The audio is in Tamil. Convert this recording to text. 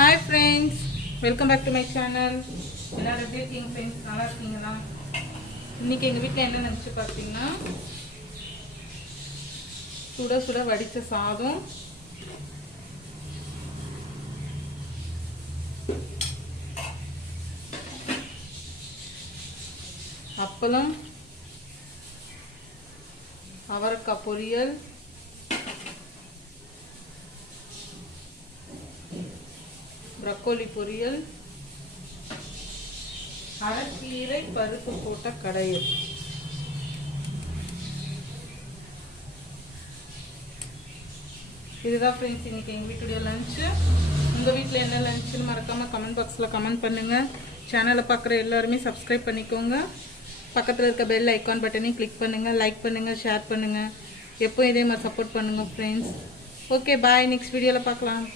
Hi friends, welcome back to my channel. எல்லாரும் எப்படி இருக்கீங்க friends? நல்லா இருக்கீங்களா? இன்னைக்கு எங்க வீட்ல என்ன நினைச்சு பார்த்தீங்கன்னா சுட சுட வடிச்ச சாதம், அப்பளம், அவரைக்காய் பொரியல், ப்ரோக்கோலி பொரியல், அரைக்கீரை பருப்பு போட்ட கடையல். இதுதான் ஃப்ரெண்ட்ஸ் இன்னைக்கு எங்கள் வீட்டுடைய லஞ்சு. உங்கள் வீட்டில் என்ன லஞ்சுன்னு மறக்காமல் கமெண்ட் பாக்ஸில் கமெண்ட் பண்ணுங்கள். சேனலை பார்க்குற எல்லாருமே சப்ஸ்கிரைப் பண்ணிக்கோங்க. பக்கத்தில் இருக்க பெல் ஐக்கான் பட்டனையும் கிளிக் பண்ணுங்கள். லைக் பண்ணுங்கள், ஷேர் பண்ணுங்கள். எப்போ இதே மாதிரி சப்போர்ட் பண்ணுங்கள் ஃப்ரெண்ட்ஸ். ஓகே பாய், நெக்ஸ்ட் வீடியோவில் பார்க்கலாம்.